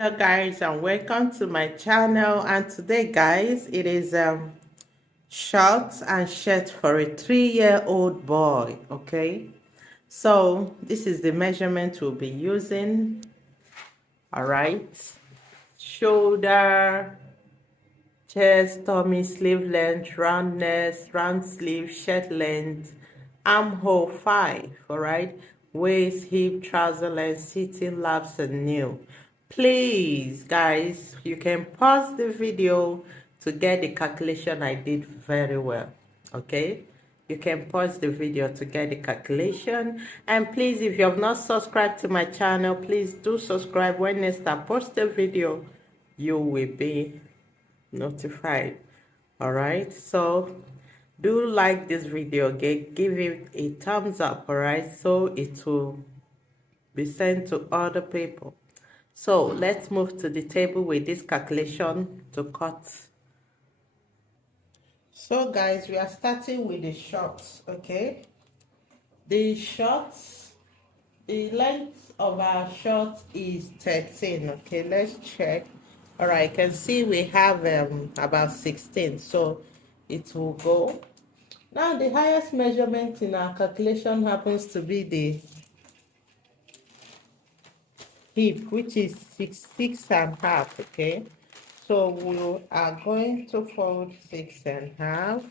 Hello guys, and welcome to my channel. And today guys, it is shorts and shirt for a 3-year-old boy. Okay, so this is the measurement we'll be using. All right, shoulder, chest, tummy, sleeve length, roundness, round sleeve, shirt length, armhole 5. All right, waist, hip, trouser length, sitting, laps, and knee. Please guys, you can pause the video to get the calculation. I did very well. Okay, you can pause the video to get the calculation. And please, if you have not subscribed to my channel, please do subscribe. When next I post a video, you will be notified. All right, so do like this video, okay? Give it a thumbs up. All right, so it will be sent to other people. So let's move to the table with this calculation to cut. So guys, we are starting with the shorts. Okay, the shorts, the length of our short is 13. Okay, let's check. All right, you can see we have about 16, so it will go. Now the highest measurement in our calculation happens to be the hip, which is 6.5. Okay, so we are going to fold 6.5.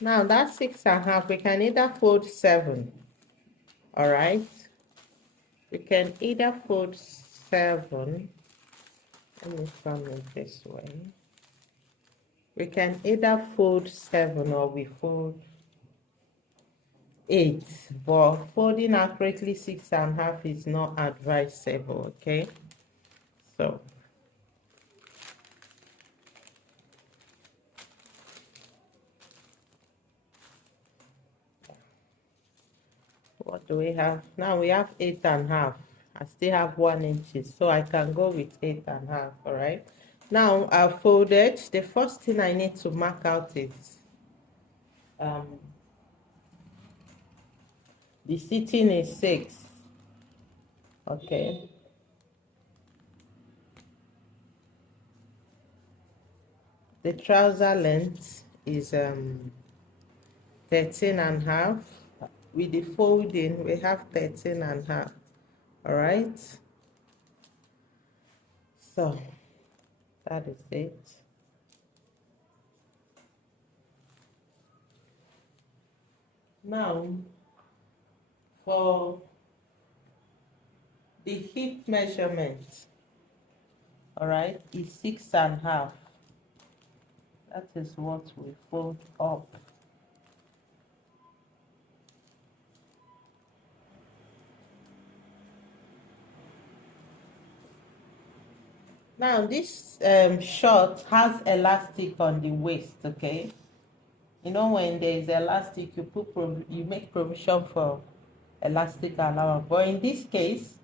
Now that 6.5, we can either fold 7. All right, we can either fold 7. Let me come it this way. We can either fold 7 or we fold 8, but folding accurately 6.5 is not advisable. Okay, so what do we have now? We have 8.5. I still have 1 inch, so I can go with 8.5. All right, now I've folded. The first thing I need to mark out is the sitting is 6. Okay, the trouser length is 13.5. With the folding, we have 13.5. All right, so that is it. Now for the hip measurement, all right, is 6.5. That is what we fold up. Now this short has elastic on the waist. Okay, you know, when there is elastic, you make provision for elastic allowance, but in this case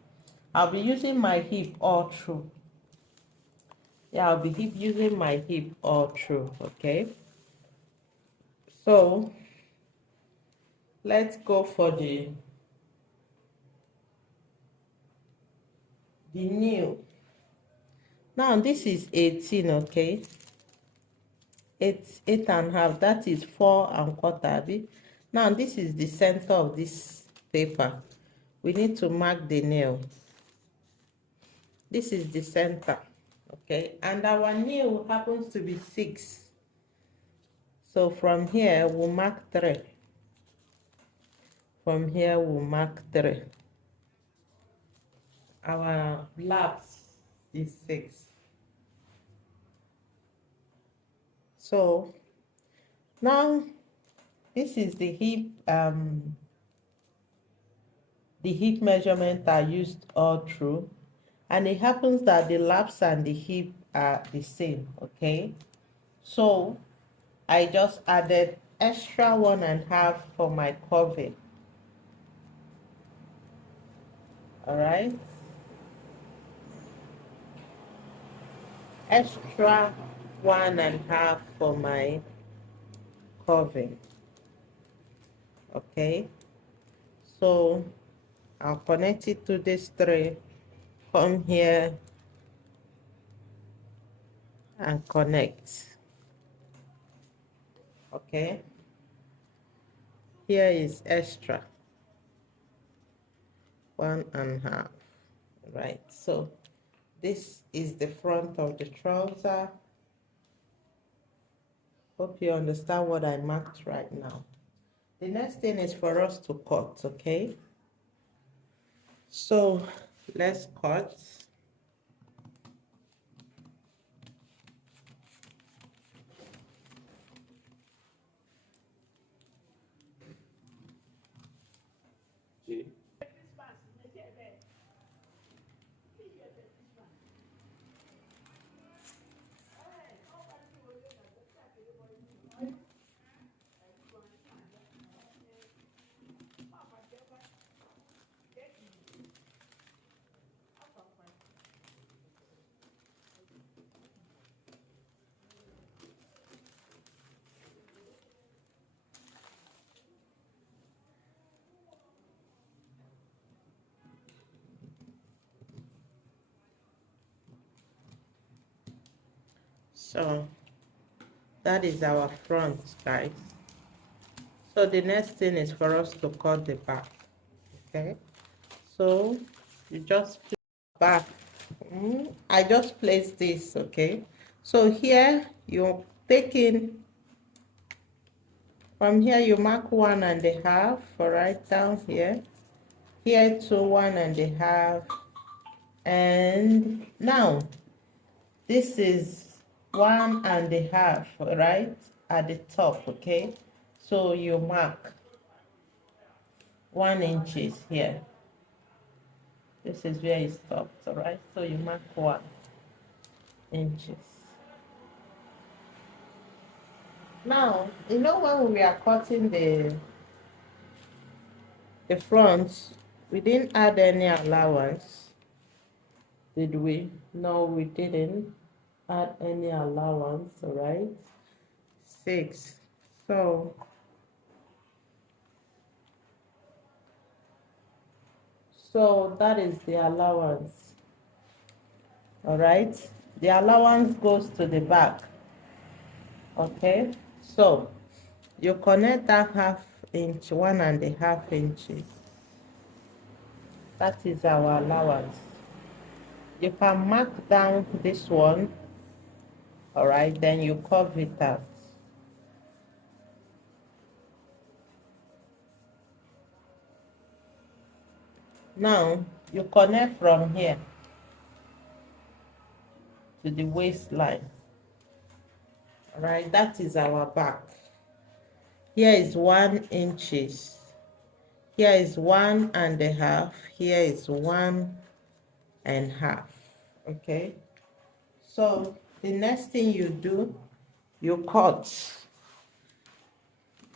I'll be using my hip all through. Yeah, I'll be using my hip all through. Okay, so let's go for the new. Now this is 18. Okay, 8.5. That is 4.25. Now this is the center of this paper. We need to mark the nail. This is the center. Okay, and our nail happens to be 6. So from here we'll mark 3. From here we'll mark 3. Our laps is 6. So now this is the hip measurement I used all through, and it happens that the laps and the hip are the same. Okay, so I just added extra 1.5 for my curving. All right, extra 1.5 for my curving. Okay, so I'll connect it to this three, come here and connect. Okay, here is extra 1.5. Right, so this is the front of the trouser. Hope you understand what I marked right now. The next thing is for us to cut, okay? So let's cut. So that is our front, guys. So the next thing is for us to cut the back, okay? So you just place back. I just placed this, okay? So here you're taking, from here you mark 1.5, right down here. Here to 1.5, and now this is 1.5, right, at the top, okay? So you mark 1 inches here. This is where it stops, all right? So you mark 1 inches. Now, you know when we are cutting the front, we didn't add any allowance, did we? No, we didn't add any allowance, all right? 6. So that is the allowance, all right? The allowance goes to the back, okay? So you connect that 1/2 inch, 1.5 inches. That is our allowance. You can mark down this one, all right? Then you curve it out. Now you connect from here to the waistline, all right? That is our back. Here is 1 inches. Here is 1.5. Here is 1.5. Okay. So the next thing you do, you cut.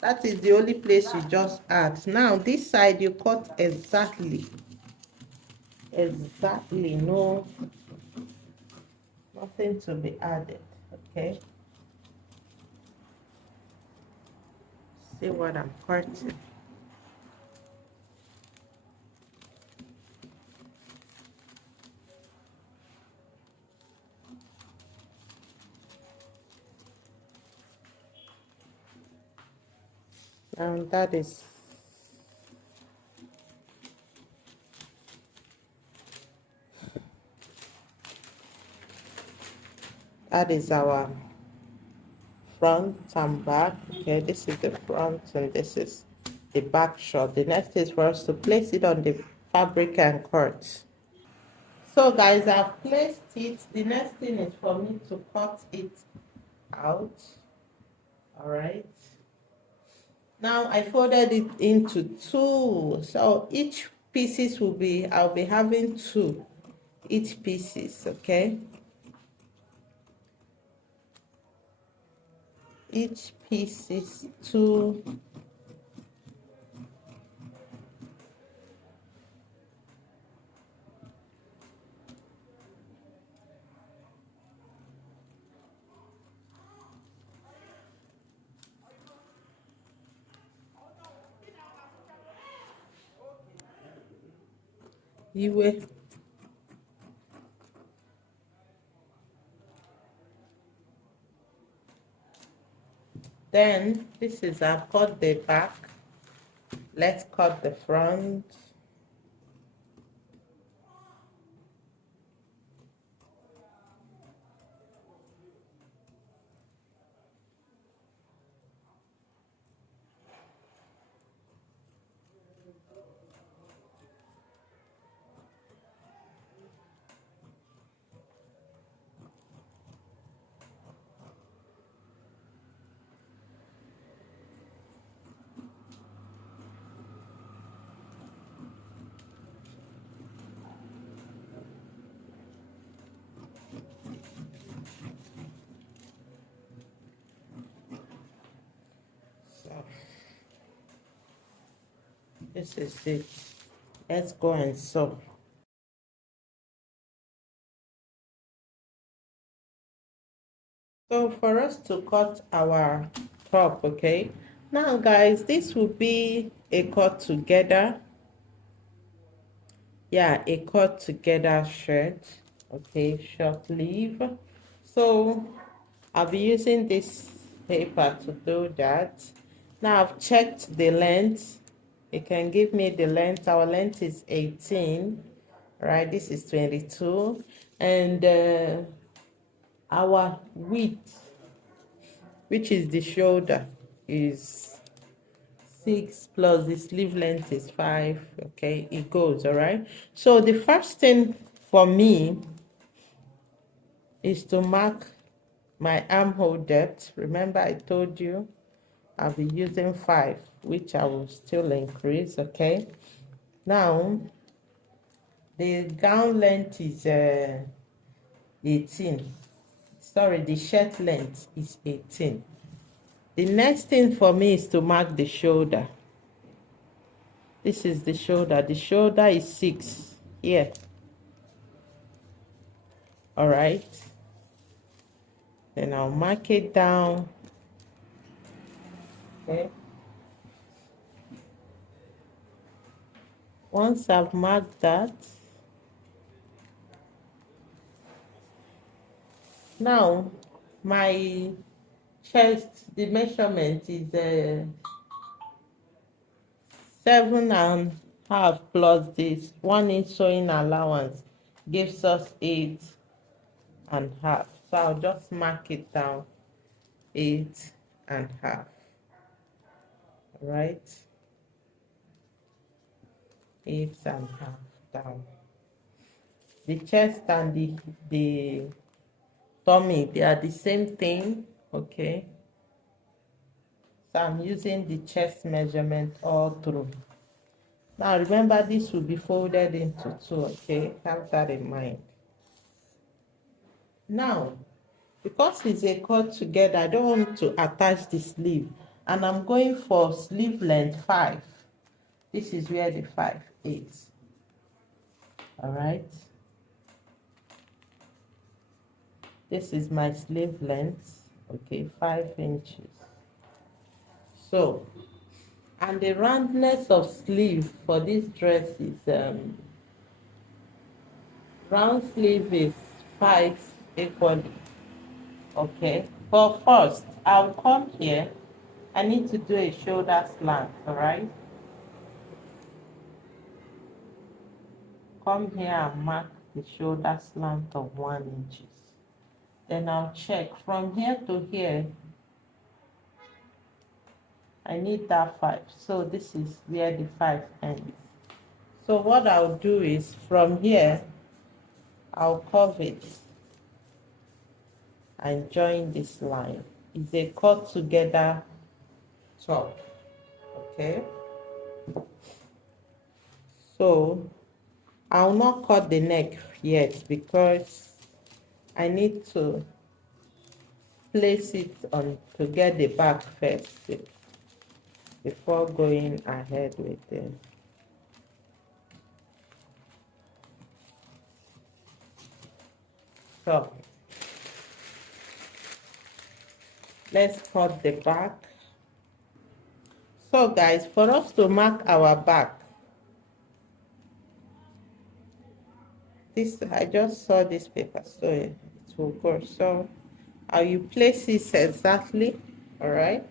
That is the only place you just add. Now this side you cut exactly. Exactly. No, nothing to be added. Okay. See what I'm cutting. And that is our front and back. Okay, this is the front and this is the back shot. The next is for us to place it on the fabric and cut. So guys, I've placed it. The next thing is for me to cut it out. All right. Now I folded it into 2. So each pieces will be, I'll be having 2 each pieces, okay? Each piece is 2. iwe. Then this is, I've cut the back. Let's cut the front. So this is it. Let's go and sew. So for us to cut our top, okay, now guys, this will be a cut together. Yeah, a cut together shirt, okay, short sleeve. So I'll be using this paper to do that. Now I've checked the length. It can give me the length. Our length is 18, right? This is 22, and our width, which is the shoulder, is 6 plus the sleeve length is 5. Okay, it goes, all right. So the first thing for me is to mark my armhole depth. Remember I told you I'll be using 5, which I will still increase. Okay, now the gown length is 18. Sorry, the shirt length is 18. The next thing for me is to mark the shoulder. This is the shoulder. The shoulder is 6 here. All right. Then I'll mark it down. Okay. Once I've marked that, now my chest, the measurement is 7.5 plus this 1 inch sewing allowance gives us 8.5. So I'll just mark it down 8.5. Right, 8.5 down. The chest and the tummy, they are the same thing. Okay, so I'm using the chest measurement all through. Now remember, this will be folded into 2. Okay, have that in mind. Now, because it's a cut together, I don't want to attach the sleeve, and I'm going for sleeve length 5. This is where the 5 is. All right, this is my sleeve length. Okay, 5 inches. So, and the roundness of sleeve for this dress is round sleeve is 5 equally. Okay, but first I'll come here. I need to do a shoulder slant. All right, come here and mark the shoulder slant of 1 inch. Then I'll check from here to here. I need that 5, so this is where the 5 ends. So what I'll do is, from here I'll curve it and join this line. It's a cut together top. Okay, so I'll not cut the neck yet because I need to place it on to get the back first before going ahead with it. So let's cut the back. So guys, for us to mark our back, this, I just saw this paper, so it will go. So how you place it exactly, all right?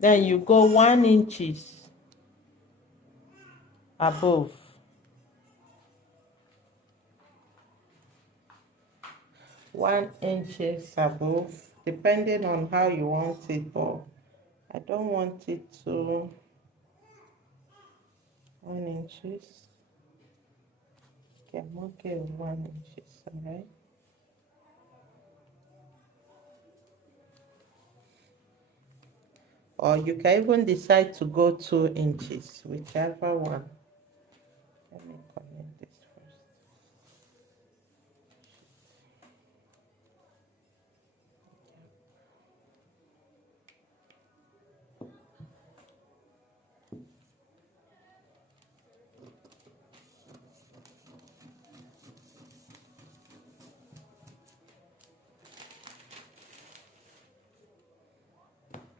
Then you go 1 inches above. 1 inches above, depending on how you want it, but I don't want it to 1 inches. Okay, I'm okay with 1 inches, all right? Or you can even decide to go 2 inches, whichever one. Let me connect this first.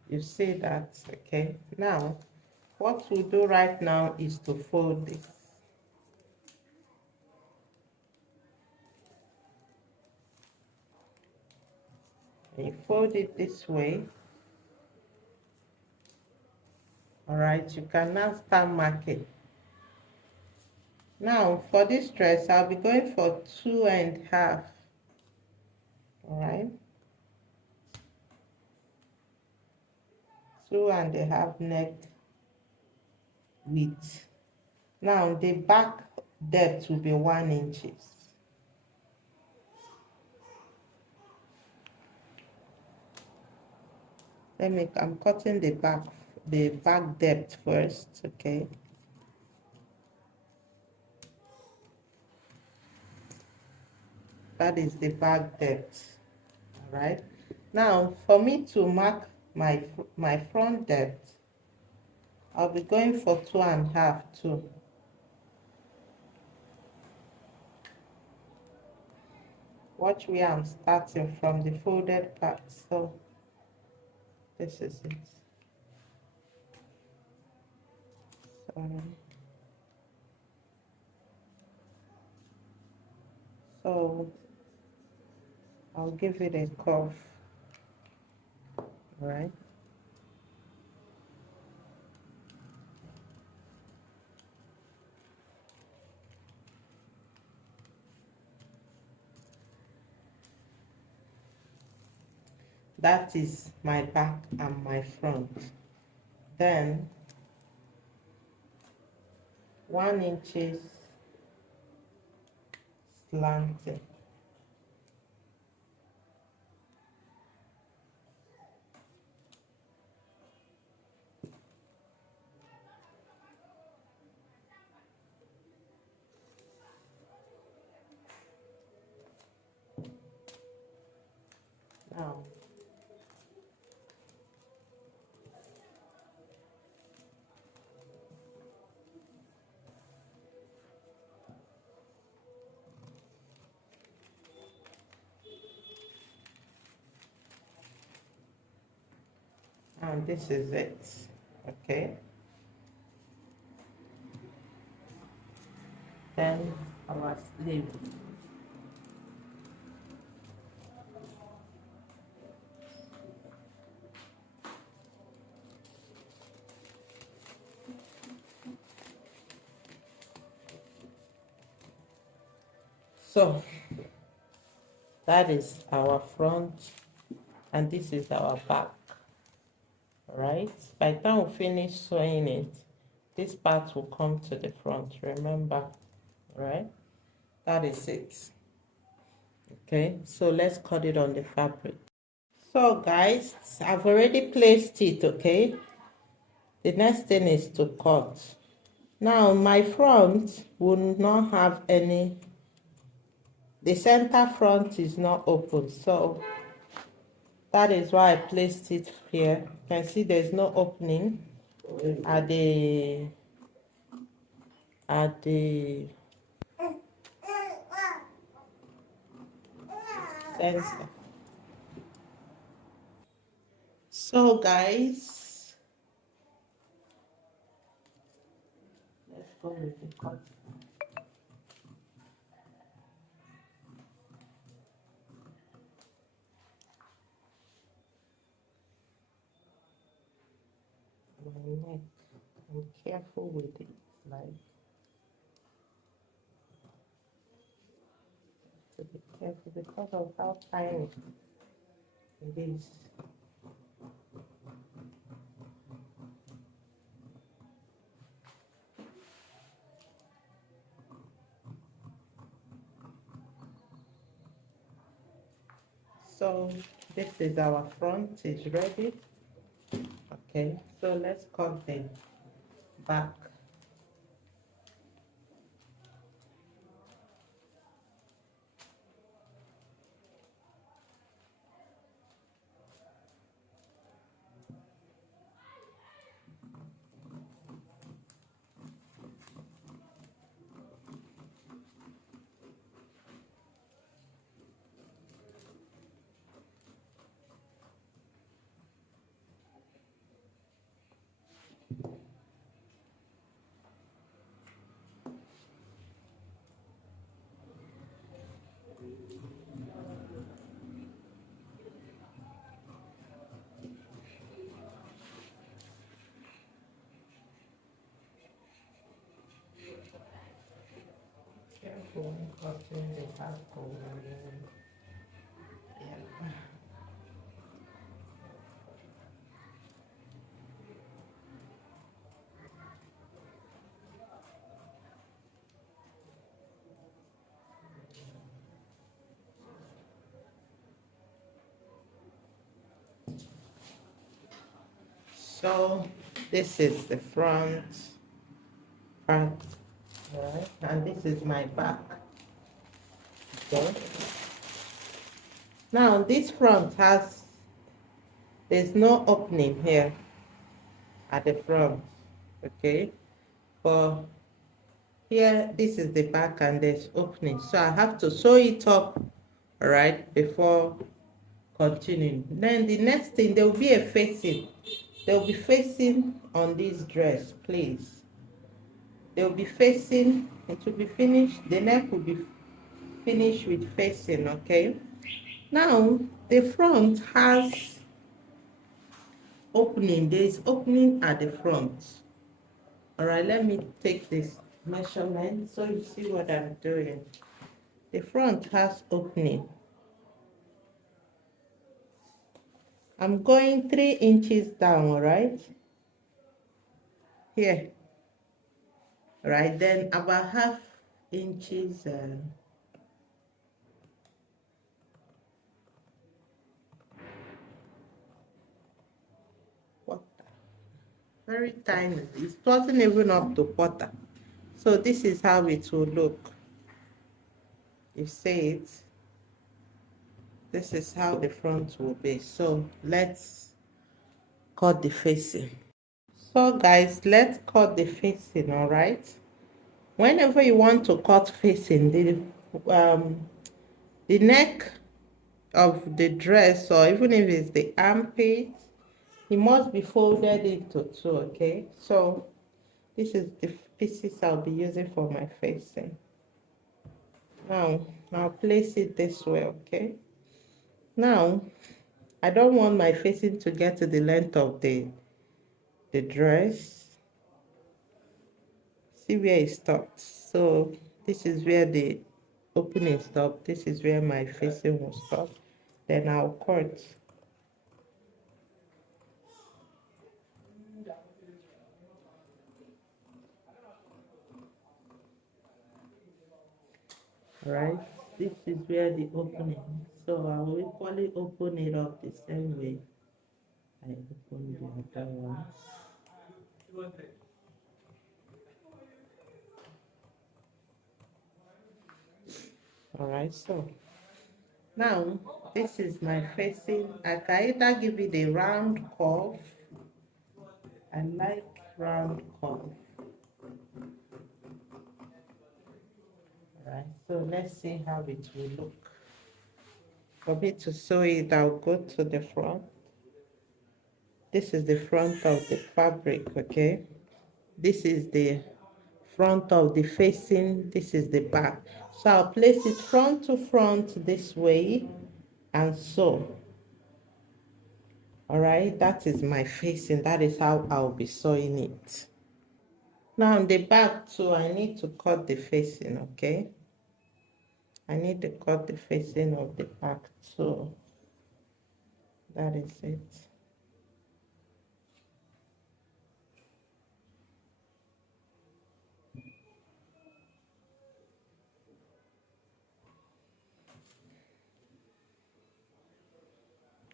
You see that, okay? Now, what we do right now is to fold this. You fold it this way. All right, you can now start marking. Now, for this dress, I'll be going for 2.5. All right, 2.5 neck width. Now, the back depth will be 1 inches. I'm cutting the back depth first, okay? That is the back depth, all right? Now, for me to mark my front depth, I'll be going for 2.5 too. Watch where I'm starting from the folded part. So this is it. Sorry. So I'll give it a curve, right? That is my back and my front. Then 1 inch slanting. Now, and this is it, okay? Then our sleeve. So that is our front and this is our back. All right, by the time we finish sewing it, this part will come to the front, remember. All right, that is it. Okay, so let's cut it on the fabric. So guys, I've already placed it, okay? The next thing is to cut. Now my front will not have any, the center front is not open, so that is why I placed it here. You can see there's no opening at the center. So guys, go with the cut. My neck. I'm careful with it, like to be careful because of how tiny it is. So this is our front is ready. Okay, so let's cut the back. Careful cutting the back hole. Yeah. So this is the front part, all right, and this is my back. Okay. Now this front there's no opening here at the front, okay, but here this is the back and there's opening, so I have to sew it up, all right, before continuing. Then the next thing, there will be a facing. They will be facing on this dress, please. They will be facing, it will be finished, the neck will be finished with facing, okay? Now, the front has opening. There is opening at the front. All right, let me take this measurement so you see what I'm doing. The front has opening. I'm going 3 inches down, all right? Here. All right, then about half inches. Quarter. Very tiny. It wasn't even up to quarter. So this is how it will look. You see it. This is how the front will be. So let's cut the facing. So guys, let's cut the facing, all right? Whenever you want to cut facing, the neck of the dress, or even if it's the armpit, it must be folded into two, okay? So this is the pieces I'll be using for my facing. Now, I'll place it this way, okay? Now, I don't want my facing to get to the length of the dress. See where it stopped. So this is where the opening stopped. This is where my facing will stop. Then I'll cut. Right, this is where the opening, so I will equally open it up the same way I open the other one. All right, so now this is my facing. I can either give it a round curve. I like round curve. All right, so let's see how it will look. For me to sew it, I'll go to the front. This is the front of the fabric, okay? This is the front of the facing. This is the back. So I'll place it front to front this way and sew. All right, that is my facing. That is how I'll be sewing it. Now on the back too, I need to cut the facing, okay? I need to cut the facing of the back too. That is it.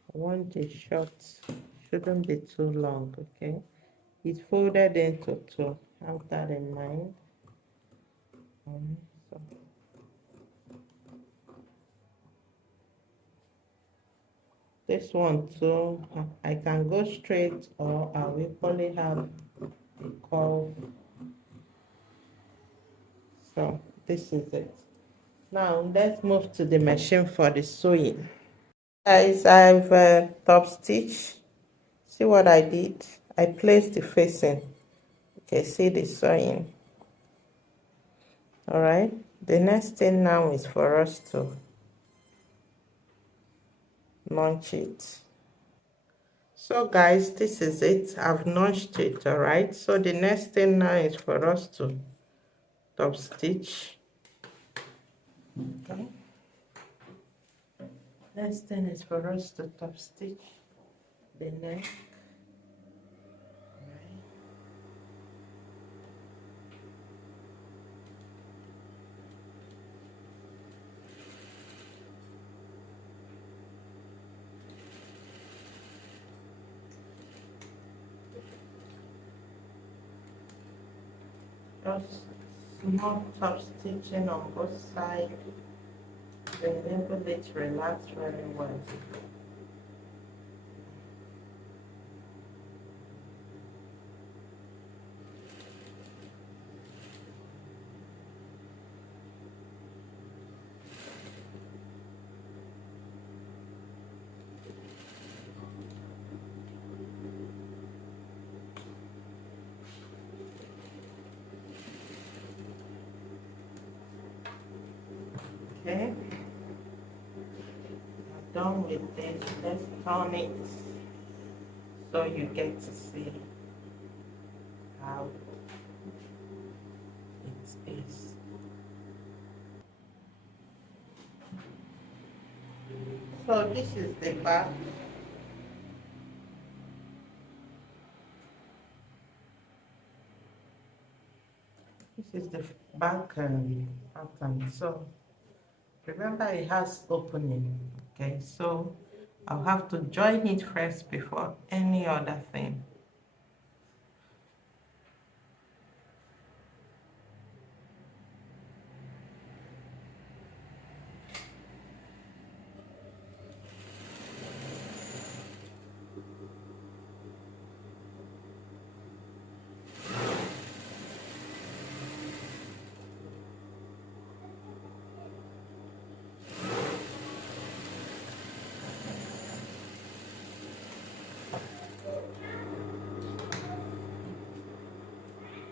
I want the short, shouldn't be too long, okay? It's folded into two. Have that in mind. So this one too, I can go straight or I will probably have a curve. So this is it. Now let's move to the machine for the sewing. Guys, I've top stitch. See what I did? I placed the facing. Okay, see the sewing. All right. The next thing now is for us to launch it. So guys, this is it. I've notched it. All right. So the next thing now is for us to top stitch. Okay. Next thing is for us to top stitch the neck. Just small top stitching on both sides to enable it to relax very well. Okay, I'm done with this. Let's turn it so you get to see how it is. So this is the back. This is the back pattern. So remember it has opening. Okay, so I'll have to join it first before any other thing.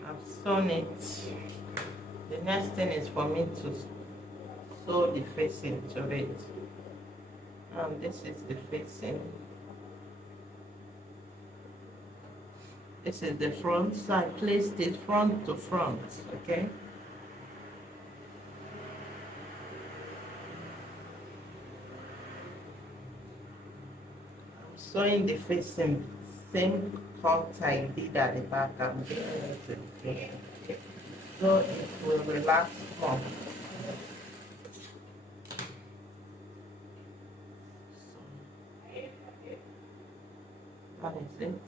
I've sewn it. The next thing is for me to sew the facing to it. This is the facing. This is the front, so I placed it front to front, okay? I'm sewing the facing, same cut I did at the back. I'm doing it to the facing, so it will relax more. That is it.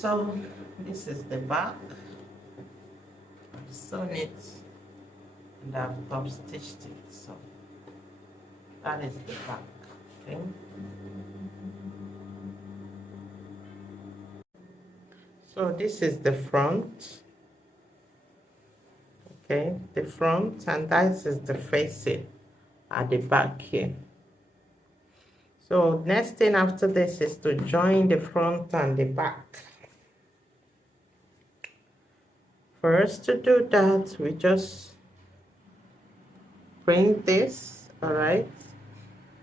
So this is the back. I've sewn it and I've top stitched it. So that is the back. Okay. So this is the front. Okay, the front, and that is the facing at the back here. So next thing after this is to join the front and the back. For us to do that, we just bring this, all right,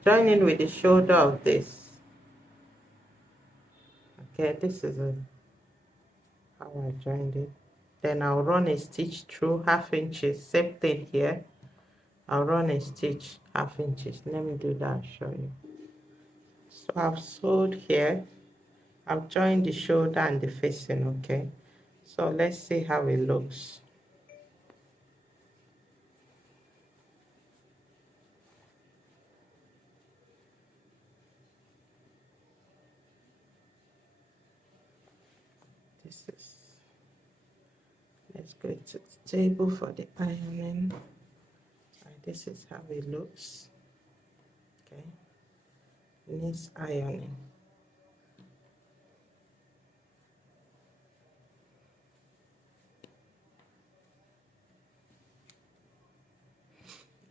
join in with the shoulder of this. Okay, this is how I joined it. Then I'll run a stitch through 1/2 inches, same thing here. I'll run a stitch 1/2 inches. Let me do that, show you. So I've sewed here. I've joined the shoulder and the facing, okay? So let's see how it looks. Let's go to the table for the ironing. Right, this is how it looks. Okay, needs ironing.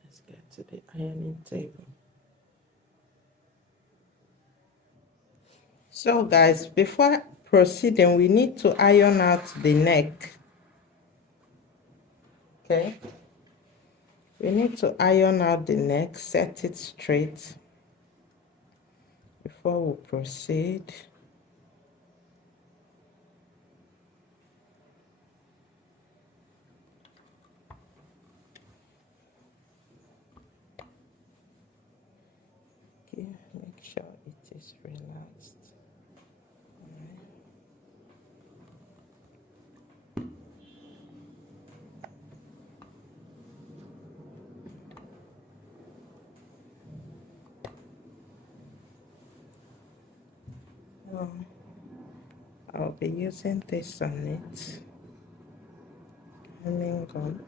Let's get to the ironing table. So guys, before proceeding, we need to iron out the neck. Okay, we need to iron out the neck, set it straight before we proceed. Okay, make sure it is relaxed. I'll be using this on it. Hemming gum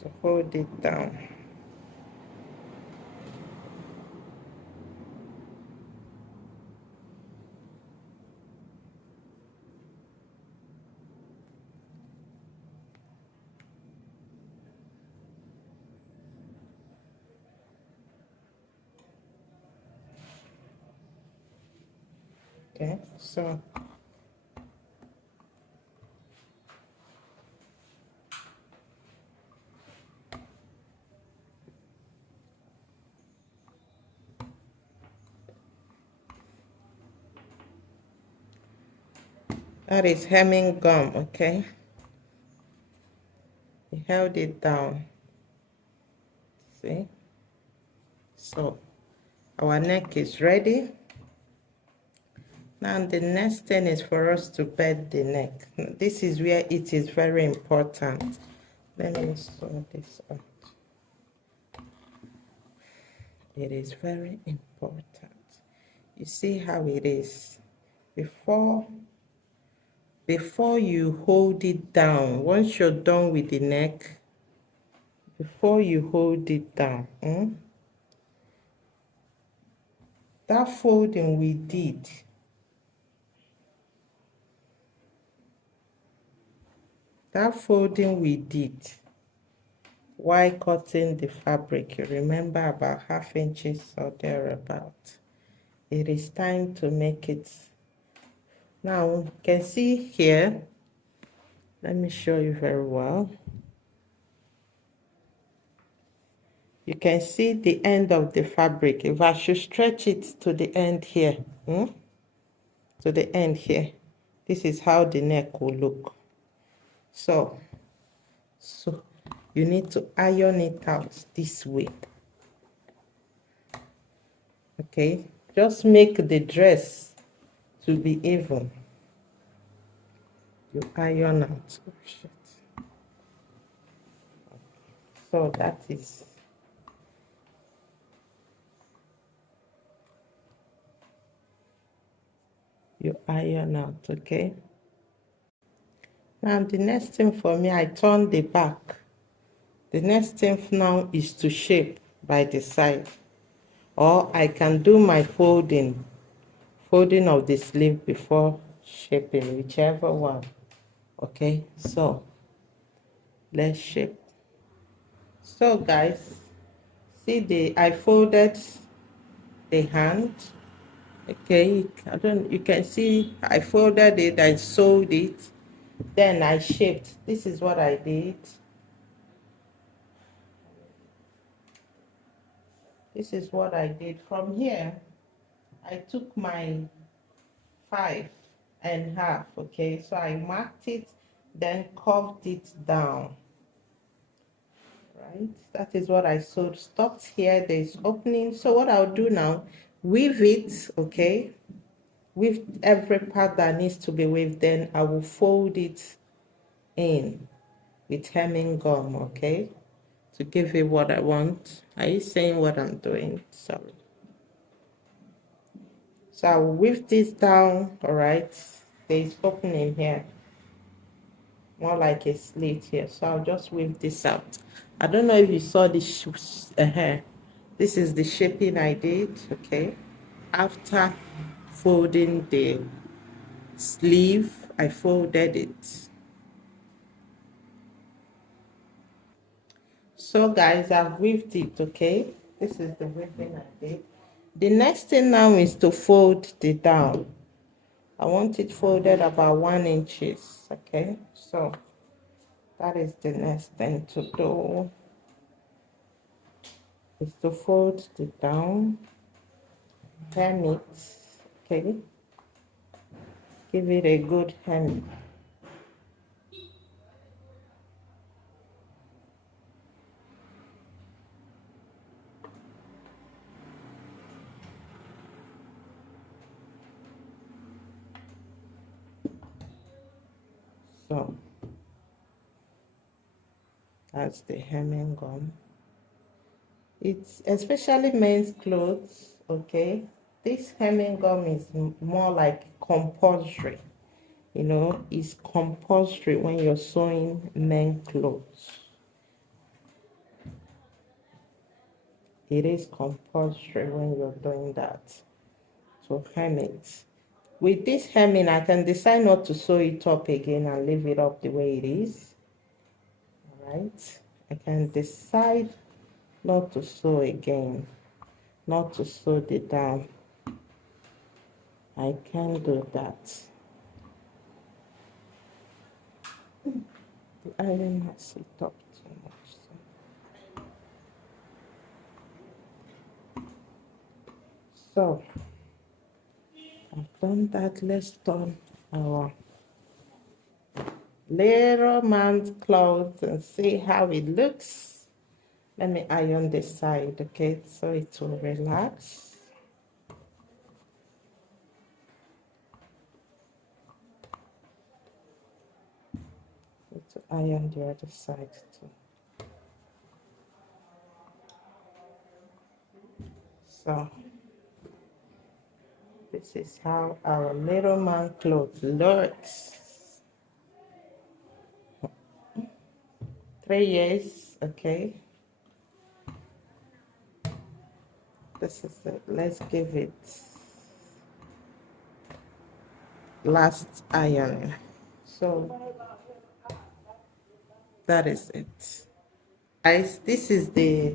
to hold it down. Okay, so that is hemming gum, okay? We held it down. See? So our neck is ready. Now the next thing is for us to bend the neck. This is where it is very important. Let me sew this out. It is very important. You see how it is. Before you hold it down, once you're done with the neck, before you hold it down, that folding we did, while cutting the fabric, you remember, about 1/2 inches or thereabout. It is time to make it. Now you can see here, let me show you very well. You can see the end of the fabric. If I should stretch it to the end here, to the end here, this is how the neck will look. So you need to iron it out this way. Okay, just make the dress to be even. You iron out. Oh, shit. So that is you iron out, okay? Now the next thing for me, I turn the back. The next thing now is to shape by the side, or I can do my folding of the sleeve before shaping, whichever one. Okay, so let's shape. So guys, see, I folded the hand. Okay, you can see I folded it, I sewed it, then I shaped. This is what I did. This is what I did. From here, I took my 5.5, okay? So I marked it, then curved it down, right? That is what I sewed. Stopped here, there's opening. So what I'll do now, weave it, okay? Weave every part that needs to be weaved, then I will fold it in with hemming gum, okay? To give it what I want. Are you saying what I'm doing? Sorry. So I will weave this down, all right? There's opening here, more like a slit here. So I'll just weave this out. I don't know if you saw the hair. This is the shaping I did, okay? After folding the sleeve, I folded it. So guys, I've weaved it, okay? This is the weaving I did. The next thing now is to fold the down. I want it folded about 1 inches, okay? So that is the next thing to do, is to fold the down, hem it, okay? Give it a good hem. So that's the hemming gum. It's especially men's clothes, okay? This hemming gum is more like compulsory. You know, it's compulsory when you're sewing men clothes. It is compulsory when you're doing that. So hem it. With this hemming, I can decide not to sew it up again and leave it up the way it is. All right. I can decide not to sew again, not to sew the down. I can do that. The iron has it up too much. So I've done that. Let's turn our little man's clothes and see how it looks. Let me iron this side, okay, so it will relax. To iron the other side too. So this is how our little man clothes looks. 3 years, okay. This is it. Let's give it last iron. So that is it. Guys, this is the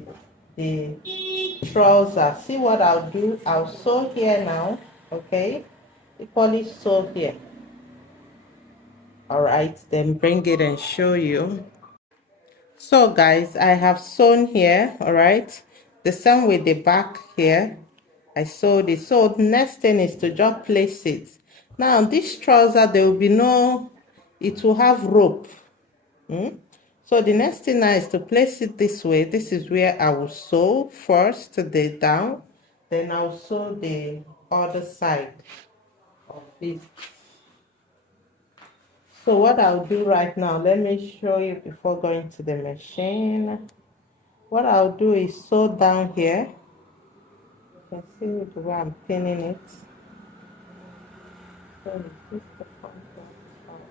trouser. See what I'll do? I'll sew here now, okay? Equally sew here. All right, then bring it and show you. So guys, I have sewn here, all right? The same with the back here. I sewed it. So the next thing is to just place it. Now this trouser, there will be no, it will have rope. So the next thing now is to place it this way. This is where I will sew first the down, then I'll sew the other side of this. So what I'll do right now, let me show you before going to the machine. What I'll do is sew down here. You can see the way I'm pinning it. Oh, this is the front part.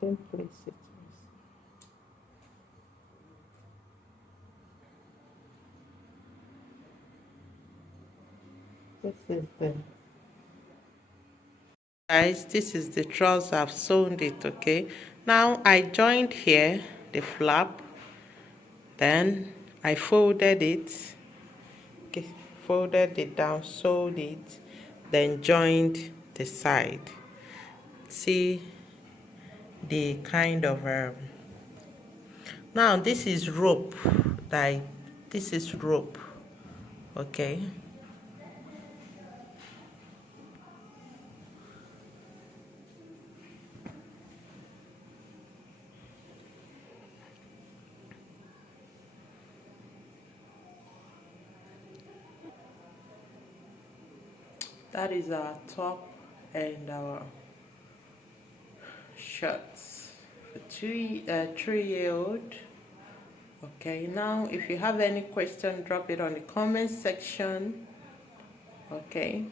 Didn't place it. This is the guys. This is the trouser. I've sewn it. Okay. Now I joined here the flap. Then I folded it. Okay, folded it down, sewed it, then joined the side. See the kind of now this is rope. Like this is rope. Okay. That is our top and our shirts for 3-year-old. Okay, now if you have any question, drop it on the comment section. Okay.